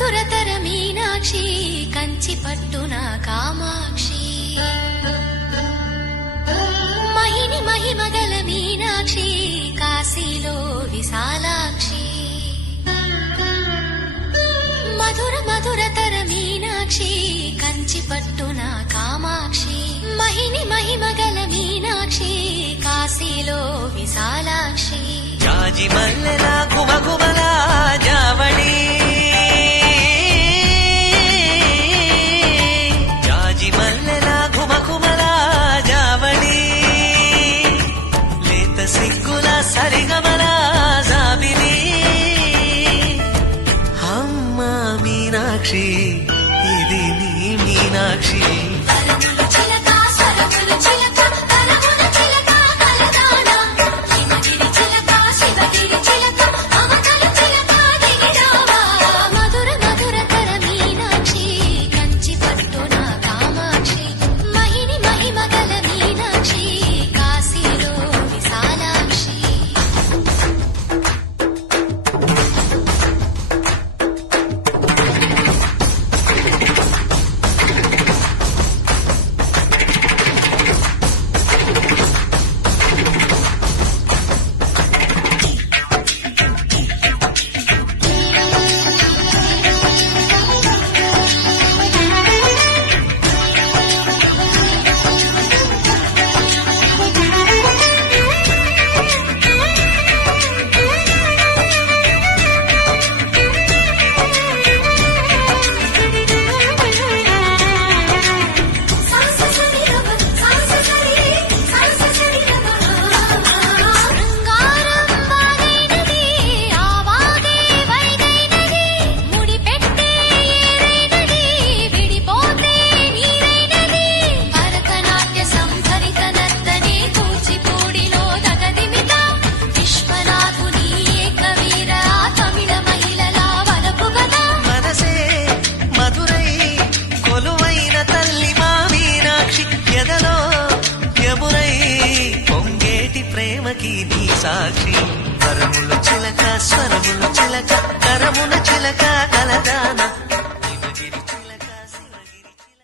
మధురతర మీనాక్షి కంచి పట్టున కామాక్షి మహిని మహిమగల మీనాక్షి కాశీలో విశాలాక్షి మధుర మధురతర మీనాక్షి కంచి పట్టున కామాక్షి మహిని మహిమగల మీనాక్షి కాశీలో విశాలాక్షి జాజి మల్లెల కుమకుమల జావళి జాజి మల్లెల కుమకుమల జావళి లేత సిగ్గుల సరిగమల జాబిలి అమ్మ మీనాక్షి ఇది నీ మీనాక్షి ప్రేమకి నీ సాక్షి వరముల చిలక స్వరముల చిలక కరమున చిలక కలదాన